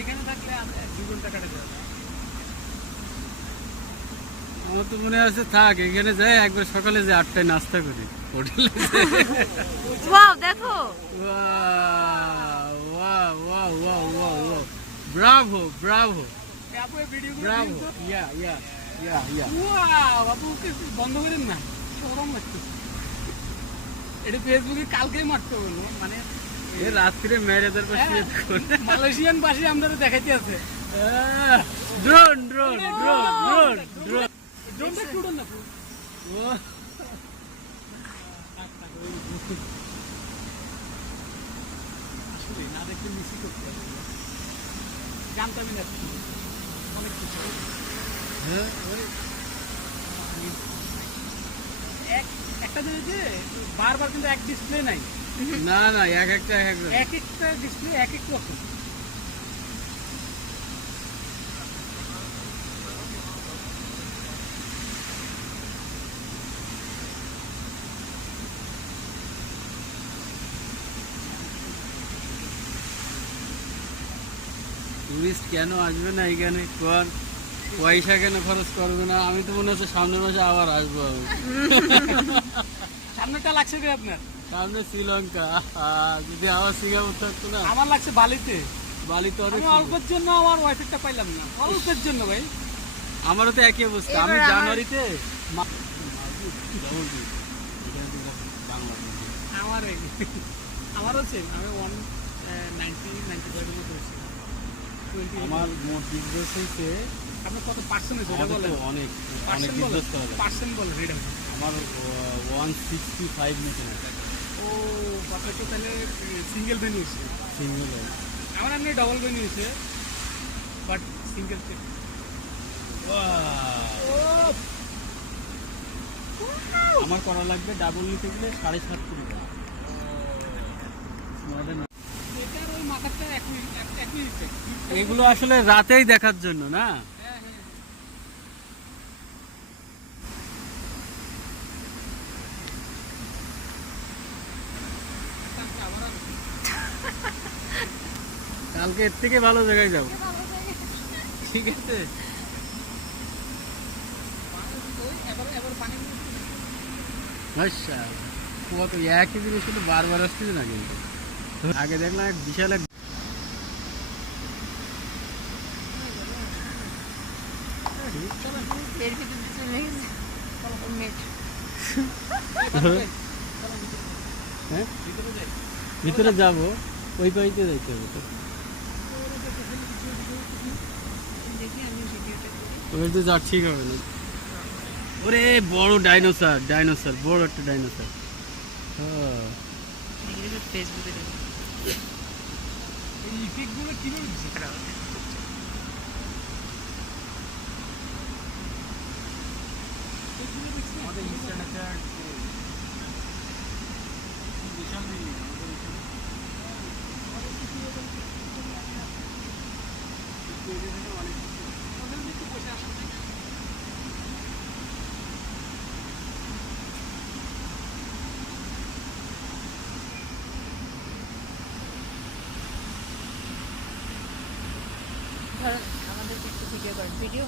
এখানে থাকলে 2 ঘন্টা কাটা যাবে। আমার তো মনে আছে থাক এখানে যাই একবার সকালে যে 8টায় নাস্তা করি হোটেলে। ওয়াও দেখো, वाह वाह वाह वाह वाह ब्रावो ब्रावो আপু এই ভিডিওগুলো ब्रावो দিন তো। या या या या ওয়াও আপু ওকে বন্ধ করেন না, শরম লাগতেছে। এটা ফেসবুকে কালকেই মারতে হলো, মানে ये রাত্রে মেরেদের পাশে শুয়ে থাকো মালয়েশিয়ান বাসী আমরা দেখাইতে আছে। Drone drone drone drone drone ড্রোনটা একটু উড়ান না আপু। আসলে না দেখলে মিসই করতে হবে, জানতামই না অনেক কিছু। একটা জিনিস যে বারবার কিন্তু এক ডিসপ্লে নাই, না না এক একটা এক একটা ডিসপ্লে এক এক রকম। টুরিস্ট কেন আসবে না এখানে কর, পয়সা কেন খরচ করবে না? আমি তো মনে হচ্ছে সামনের মাসে আবার আসবো আমি। সামনেটা লাগছে কি আপনার? সামনে শ্রীলঙ্কা, যদি আবার সিঙ্গাপুর থাকতো না। আমার লাগছে বালিতে। বালিতে অনেক আমি সুন্দর। অল্পের জন্য আমার ওয়াইফাইটা পাইলাম না, অল্পের জন্য ভাই। আমারও তো একই অবস্থা। আমি এবার আমার- জানুয়ারিতে আমার আমারও সেম, আমি 190-95 এর মতো হয়েছে। আমার মোট বিজনেস হয়েছে আপনার কত পার্সেন্ট হয়েছে ওটা আমাদের বলেন? তো অনেক অনেক পার্সেন্ট বলেন, বিজনেস করা যায়। পার্সেন্ট বলেন রেড হবে। আমার 165 মতন ও আপনার তো তাহলে সিঙ্গেল ভেন হয়েছে। সিঙ্গেল। আমার এমনি ডবল ভেন হয়েছে, বাট সিঙ্গেল তে। আমার করা লাগবে ডাবল নিতে গেলে 7.5 কোটি টাকা। এটার ওই মাথাটা একই effect। এগুলো আসলে রাতেই দেখার জন্য না। হ্যাঁ, হ্যাঁ। আচ্ছা, আবার আসবো। কালকে এর থেকে ভালো জায়গায় যাবো, ঠিক আছে? এবার পানি আচ্ছা কত একই জিনিস শুধু বারবার আসতেছে না কিন্তু। আগে দেখলাম এক বিশাল এক এর ভিতরে চলে গেছে মেট্রো। হ্যাঁ ভিতরে যাই। ভিতরে যাবো, ওই পাইতে যাইতে হবে তো। দেখি আমি ভিডিওটা করি। ওই তো যা ঠিক হবে না। ওরে বড় ডাইনোসর, ডাইনোসর বড় একটা ডাইনোসর। দেখি ফেসবুকে দেখি। এই ইফেক্টগুলো কিভাবে দিচ্ছে? আমাদের ইনস্টাগ্রামে বিশাল ধরেন আমাদেরকে একটু ভিডিও করেন, ভিডিও